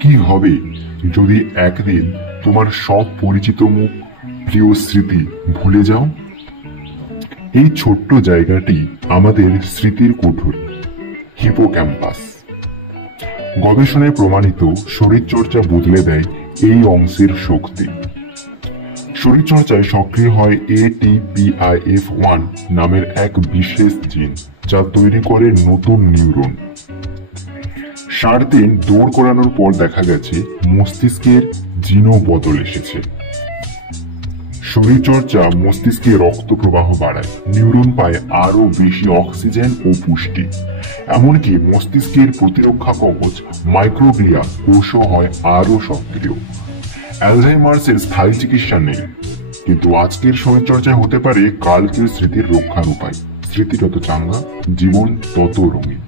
কি হবে যদি একদিন তোমার সব পরিচিত মুখ, প্রিয় স্মৃতি ভুলে যাও? এই ছোট্ট জায়গাটি আমাদের স্মৃতির কুঠুরি, হিপোক্যাম্পাস। গবেষণায় প্রমাণিত শরীরচর্চা বদলে দেয় এই অংশের শক্তি। শরীরচর্চায় সক্রিয় হয় ATPIF1 নামের এক বিশেষ জিন, যা তৈরি করে নতুন নিউরন। 60 দিন দৌড় করানোর পর দেখা গেছে মস্তিষ্কের জিনও বদল এসেছে। শরীরচর্চা মস্তিষ্কে রক্ত প্রবাহ বাড়ায়, নিউরন পায় আরো বেশি অক্সিজেন ও পুষ্টি। এমনকি মস্তিষ্কের প্রতিরক্ষা কবচ মাইক্রোগ্লিয়া কোষও হয় আরো সক্রিয়। অ্যালঝাইমার্সের স্থায়ী চিকিৎসা নেই, কিন্তু আজকের শরীরচর্চায় হতে পারে কালকের স্মৃতির রক্ষার উপায়। স্মৃতি যত চাঙ্গা, জীবন তত রঙিন।